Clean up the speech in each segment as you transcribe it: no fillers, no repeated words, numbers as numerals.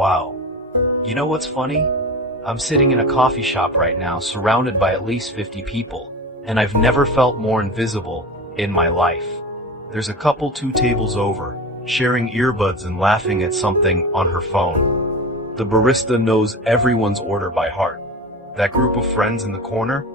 Wow. You know what's funny? I'm sitting in a coffee shop right now, surrounded by at least 50 people, and I've never felt more invisible in my life. There's a couple 2 tables over, sharing earbuds and laughing at something on her phone. The barista knows everyone's order by heart. That group of friends in the corner,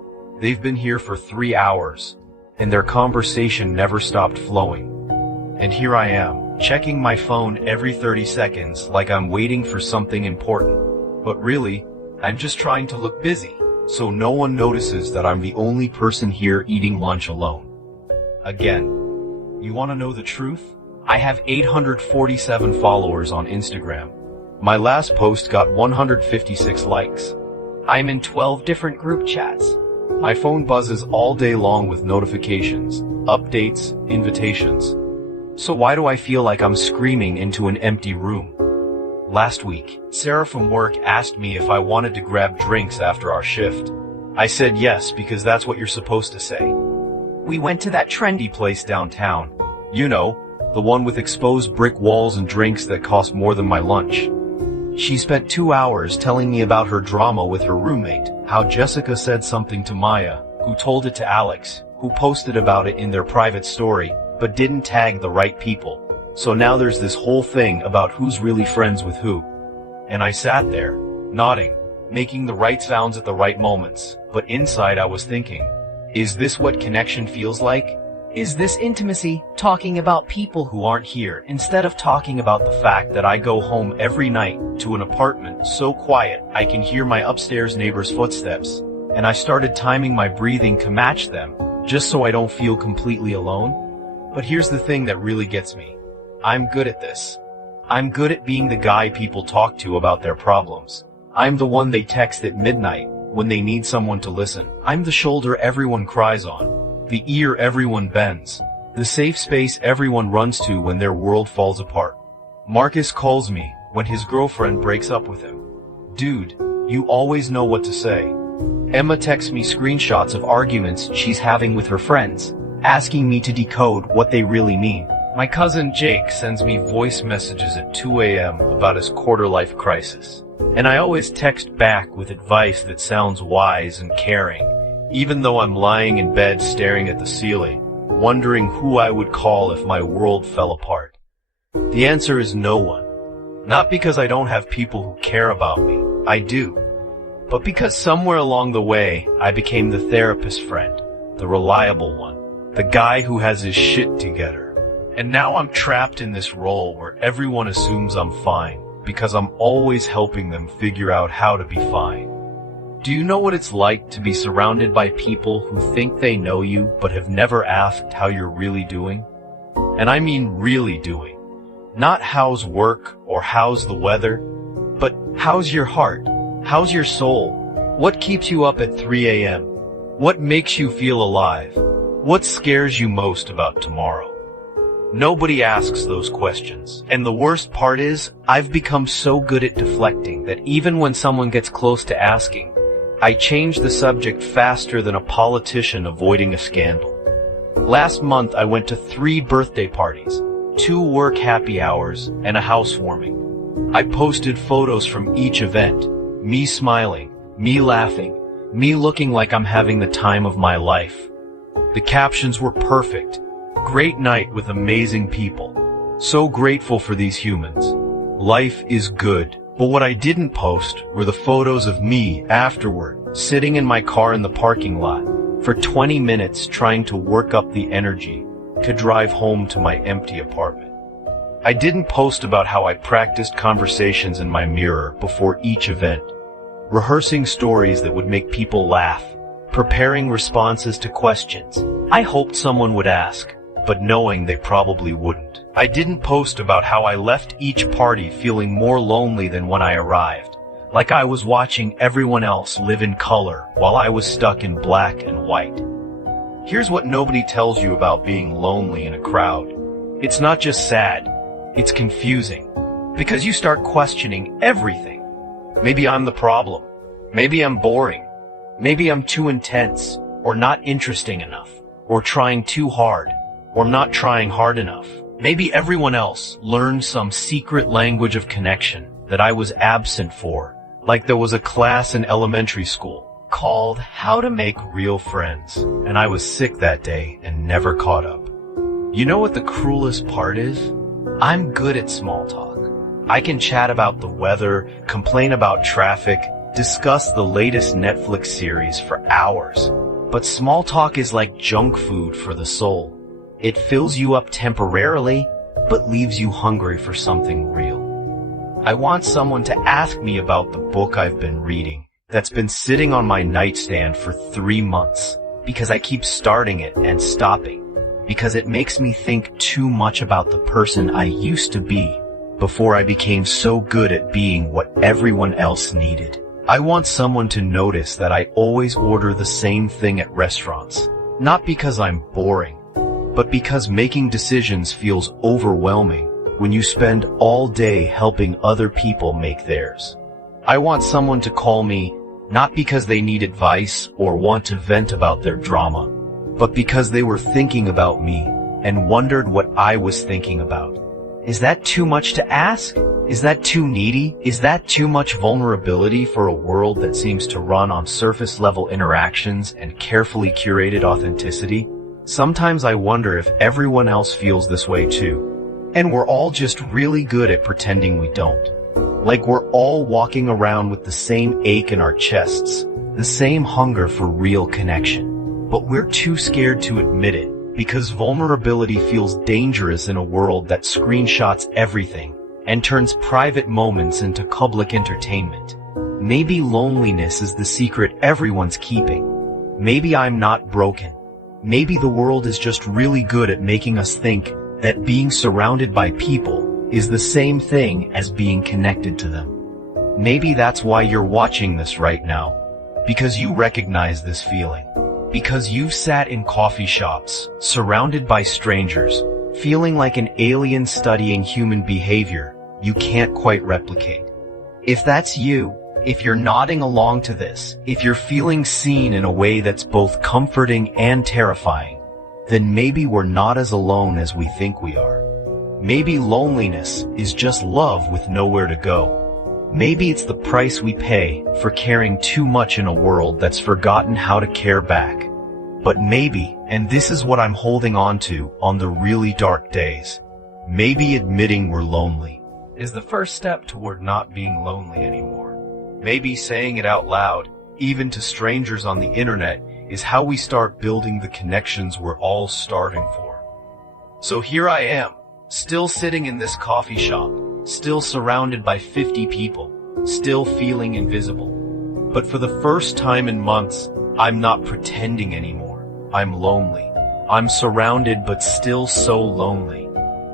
they've been here for 3 hours, and their conversation never stopped flowing. And here I am, checking my phone every 30 seconds like I'm waiting for something important. But really, I'm just trying to look busy, so no one notices that I'm the only person here eating lunch alone. Again, you want to know the truth? I have 847 followers on Instagram. My last post got 156 likes. I'm in 12 different group chats. My phone buzzes all day long with notifications, updates, invitations. So why do I feel like I'm screaming into an empty room? Last week, Sarah from work asked me if I wanted to grab drinks after our shift. I said yes because that's what you're supposed to say. We went to that trendy place downtown. You know, the one with exposed brick walls and drinks that cost more than my lunch. She spent 2 hours telling me about her drama with her roommate, how Jessica said something to Maya, who told it to Alex, who posted about it in their private story, but didn't tag the right people. So now there's this whole thing about who's really friends with who. And I sat there, nodding, making the right sounds at the right moments, but inside I was thinking, is this what connection feels like? Is this intimacy, talking about people who aren't here, instead of talking about the fact that I go home every night to an apartment so quiet I can hear my upstairs neighbor's footsteps, and I started timing my breathing to match them, just so I don't feel completely alone? But here's the thing that really gets me. I'm good at this. I'm good at being the guy people talk to about their problems. I'm the one they text at midnight when they need someone to listen. I'm the shoulder everyone cries on, the ear everyone bends, the safe space everyone runs to when their world falls apart. Marcus calls me when his girlfriend breaks up with him. Dude, you always know what to say. Emma texts me screenshots of arguments she's having with her friends, asking me to decode what they really mean. My cousin Jake sends me voice messages at 2 a.m. about his quarter-life crisis. And I always text back with advice that sounds wise and caring, even though I'm lying in bed staring at the ceiling, wondering who I would call if my world fell apart. The answer is no one. Not because I don't have people who care about me, I do. But because somewhere along the way, I became the therapist friend, the reliable one, the guy who has his shit together. And now I'm trapped in this role where everyone assumes I'm fine, because I'm always helping them figure out how to be fine. Do you know what it's like to be surrounded by people who think they know you but have never asked how you're really doing? And I mean really doing. Not how's work or how's the weather, but how's your heart? How's your soul? What keeps you up at 3 a.m.? What makes you feel alive? What scares you most about tomorrow? Nobody asks those questions. And the worst part is, I've become so good at deflecting that even when someone gets close to asking, I change the subject faster than a politician avoiding a scandal. Last month I went to 3 birthday parties, 2 work happy hours, and a housewarming. I posted photos from each event, me smiling, me laughing, me looking like I'm having the time of my life. The captions were perfect. Great night with amazing people. So grateful for these humans. Life is good. But what I didn't post were the photos of me afterward, sitting in my car in the parking lot for 20 minutes trying to work up the energy to drive home to my empty apartment. I didn't post about how I practiced conversations in my mirror before each event, rehearsing stories that would make people laugh, preparing responses to questions I hoped someone would ask, but knowing they probably wouldn't. I didn't post about how I left each party feeling more lonely than when I arrived, like I was watching everyone else live in color while I was stuck in black and white. Here's what nobody tells you about being lonely in a crowd. It's not just sad, it's confusing, because you start questioning everything. Maybe I'm the problem. Maybe I'm boring. Maybe I'm too intense, or not interesting enough, or trying too hard, or not trying hard enough. Maybe everyone else learned some secret language of connection, that I was absent for, like there was a class in elementary school called How to Make Real Friends, and I was sick that day and never caught up. You know what the cruelest part is? I'm good at small talk. I can chat about the weather, complain about traffic, discuss the latest Netflix series for hours. But small talk is like junk food for the soul. It fills you up temporarily, but leaves you hungry for something real. I want someone to ask me about the book I've been reading that's been sitting on my nightstand for 3 months, because I keep starting it and stopping, because it makes me think too much about the person I used to be before I became so good at being what everyone else needed. I want someone to notice that I always order the same thing at restaurants, not because I'm boring, but because making decisions feels overwhelming when you spend all day helping other people make theirs. I want someone to call me, not because they need advice or want to vent about their drama, but because they were thinking about me and wondered what I was thinking about. Is that too much to ask? Is that too needy? Is that too much vulnerability for a world that seems to run on surface-level interactions and carefully curated authenticity? Sometimes I wonder if everyone else feels this way too, and we're all just really good at pretending we don't. Like we're all walking around with the same ache in our chests, the same hunger for real connection. But we're too scared to admit it, because vulnerability feels dangerous in a world that screenshots everything and turns private moments into public entertainment. Maybe loneliness is the secret everyone's keeping. Maybe I'm not broken. Maybe the world is just really good at making us think that being surrounded by people is the same thing as being connected to them. Maybe that's why you're watching this right now, because you recognize this feeling. Because you've sat in coffee shops, surrounded by strangers, feeling like an alien studying human behavior you can't quite replicate. If that's you, if you're nodding along to this, if you're feeling seen in a way that's both comforting and terrifying, then maybe we're not as alone as we think we are. Maybe loneliness is just love with nowhere to go. Maybe it's the price we pay for caring too much in a world that's forgotten how to care back. But maybe, and this is what I'm holding on to on the really dark days, maybe admitting we're lonely is the first step toward not being lonely anymore. Maybe saying it out loud, even to strangers on the internet, is how we start building the connections we're all starving for. So here I am, still sitting in this coffee shop, still surrounded by 50 people, still feeling invisible. But for the first time in months, I'm not pretending anymore. I'm lonely. I'm surrounded but still so lonely.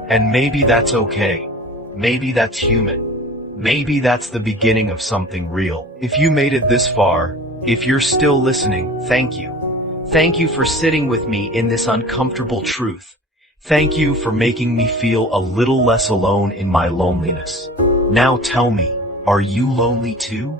And maybe that's okay. Maybe that's human. Maybe that's the beginning of something real. If you made it this far, if you're still listening, thank you. Thank you for sitting with me in this uncomfortable truth. Thank you for making me feel a little less alone in my loneliness. Now tell me, are you lonely too?